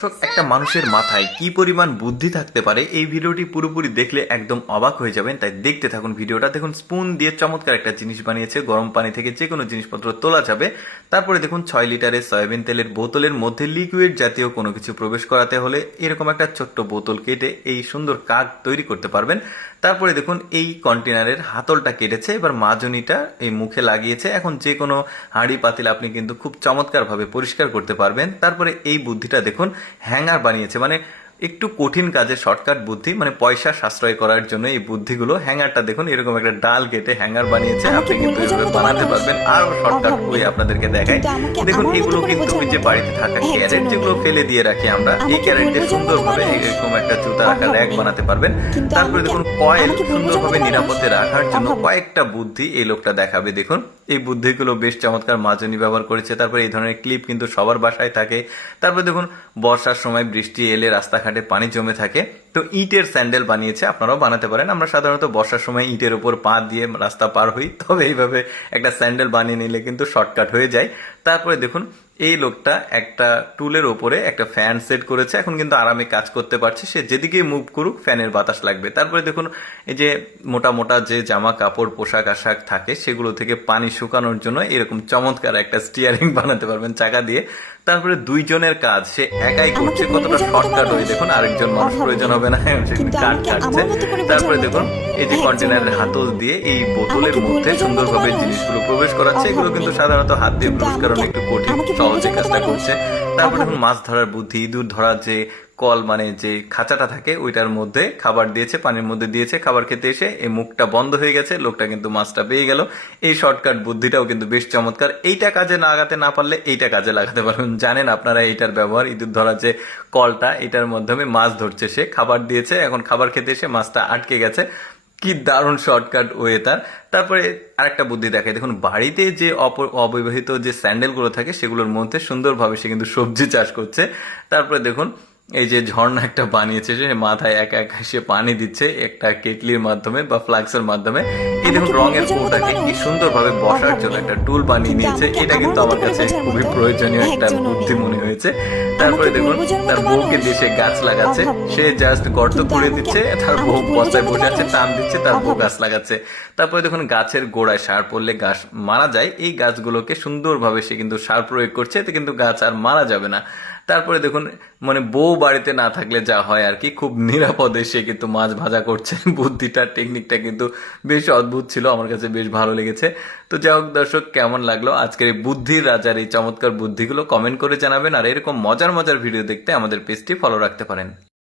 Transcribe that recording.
একটা মানুষের মাথায় কি পরিমাণ বুদ্ধি থাকতে পারে এই ভিডিওটি পুরোপুরি দেখলে একদম অবাক হয়ে যাবেন। তাই দেখতে থাকুন ভিডিওটা। দেখুন স্পুন দিয়ে চমৎকার একটা জিনিস বানিয়েছে, গরম পানি থেকে যে কোনো জিনিসপত্র তোলা যাবে। তারপরে দেখুন 6 লিটারের সয়াবিন তেলের বোতলের মধ্যে লিকুইড জাতীয় কোনো কিছু প্রবেশ করাতে হলে এরকম একটা ছোট্ট বোতল কেটে এই সুন্দর কাক তৈরি করতে পারবেন। তারপরে দেখুন এই কন্টেনারের হাতলটা কেটেছে, এবার মাজনিটা এই মুখে লাগিয়েছে। এখন যে কোনো হাঁড়ি পাতিল আপনি কিন্তু খুব চমৎকারভাবে পরিষ্কার করতে পারবেন। তারপরে এই বুদ্ধিটা দেখুন হ্যাঙ্গার বানিয়েছে, মানে একটু কঠিন কাজে শর্টকাট বুদ্ধি, মানে পয়সা সাশ্রয় করার জন্য এই বুদ্ধিগুলো। হ্যাঙ্গারটা দেখুন এরকম একটা ডাল কেটে হ্যাঙ্গার বানিয়েছে, আপনি কিন্তু এভাবে বানাতে পারবেন। আরো শর্টকাট ওয়ে আপনাদেরকে দেখাই। দেখুন এগুলো কিন্তু ওই যে বাড়িতে থাকা ক্যারেট যেগুলো ফেলে দিয়ে রাখি আমরা, এই ক্যারেটে সুন্দরভাবে এরকম একটা জুতা রাখার র্যাক বানাতে পারবেন। তারপরে দেখুন কয়েল সুন্দরভাবে নিরাপদে রাখার জন্য কয়েকটা বুদ্ধি এই লোকটা দেখাবে। দেখুন এই বুদ্ধিগুলো বেশ চমৎকার, মাজনি ব্যবহার করেছে। তারপরে এই ধরনের ক্লিপ কিন্তু সবার বাসায় থাকে। তারপরে দেখুন বর্ষার সময় বৃষ্টি এলে রাস্তাঘাটে পানি জমে থাকে, তো ইটের স্যান্ডেল বানিয়েছে, আপনারাও বানাতে পারেন। আমরা সাধারণত বর্ষার সময় ইটের উপর পা দিয়ে রাস্তা পার হই, তবে এইভাবে একটা স্যান্ডেল বানিয়ে নিলে কিন্তু শর্টকাট হয়ে যায়। তারপরে দেখুন এই লোকটা একটা টুলের ওপরে একটা ফ্যান সেট করেছে, এখন কিন্তু আরামে কাজ করতে পারছে। সে যেদিকে মুভ করুক ফ্যানের বাতাস লাগবে। তারপরে দেখুন এই যে মোটা মোটা যে জামা কাপড় পোশাক আশাক থাকে সেগুলো থেকে পানি শুকানোর জন্য এরকম চমৎকার একটা স্টিয়ারিং বানাতে পারবেন চাকা দিয়ে। তারপরে দুইজনের কাজ সে একাই করছে, কতটা শর্টকাট হয়ে দেখুন, আরেকজন মানুষ প্রয়োজন হবে না, সে কাঠ কাটছে। তারপরে দেখুন এই যে কন্টেনারের হাতল দিয়ে এই বোতলের মধ্যে সুন্দরভাবে জিনিসগুলো প্রবেশ করাচ্ছে। এগুলো কিন্তু সাধারণত হাত দিয়ে প্রবেশ করানো একটু কঠিন, সহজে কাজটা করছে। তারপরে দেখুন মাছ ধরার বুদ্ধি, ইঁদুর ধরার যে কল মানে যে খাঁচাটা থাকে ওইটার মধ্যে খাবার দিয়েছে, পানির মধ্যে দিয়েছে, খাবার খেতে এসে এই মুখটা বন্ধ হয়ে গেছে, লোকটা কিন্তু মাছটা পেয়ে গেল। এই শর্টকাট বুদ্ধিটাও কিন্তু বেশ চমৎকার। এইটা কাজে লাগাতে না পারলে এইটা কাজে লাগাতে পারবেন। জানেন আপনারা এইটার ব্যবহার, ইঁদুর ধরার যে কলটা এটার মাধ্যমে মাছ ধরছে, সে খাবার দিয়েছে, এখন খাবার খেতে এসে মাছটা আটকে গেছে। কি দারুণ শর্টকাট ওয়ে তার। তারপরে আরেকটা বুদ্ধি দেখে, দেখুন বাড়িতে যে অব্যবহৃত যে স্যান্ডেলগুলো থাকে সেগুলোর মধ্যে সুন্দরভাবে সে কিন্তু সবজি চাষ করছে। তারপরে দেখুন এই যে ঝর্ণা একটা বানিয়েছে, সে মাথায় একা একা সে পানি দিচ্ছে একটা কেটলির মাধ্যমে বা ফ্লাক্সের মাধ্যমে। এই দেখুন রঙের কৌটাকে কি সুন্দরভাবে বসার জন্য একটা টুল বানিয়ে নিয়েছে। এটা কিন্তু আমার কাছে খুবই প্রয়োজনীয় একটা বুদ্ধি মনে হয়েছে। তারপরে দেখুন তার বউকে দিয়ে সে গাছ লাগাচ্ছে, সে জাস্ট গর্ত করে দিচ্ছে, তার বউ বস্তায় বসে আছে, টান দিচ্ছে, তার বউ গাছ লাগাচ্ছে। তারপরে দেখুন গাছের গোড়ায় সার পড়লে গাছ মারা যায়, এই গাছগুলোকে সুন্দরভাবে সে কিন্তু সার প্রয়োগ করছে, এতে কিন্তু গাছ আর মারা যাবে না। তারপরে দেখুন মানে বউ বাড়িতে না থাকলে যা হয় আর কি, খুব নিরাপদে সে কিন্তু মাছ ভাজা করছে। বুদ্ধিটা টেকনিকটা কিন্তু বেশ অদ্ভুত ছিল, আমার কাছে বেশ ভালো লেগেছে। তো যাই হোক দর্শক, কেমন লাগলো আজকের এই বুদ্ধির রাজার এই চমৎকার বুদ্ধিগুলো কমেন্ট করে জানাবেন। আর এরকম মজার মজার ভিডিও দেখতে আমাদের পেজটি ফলো রাখতে পারেন।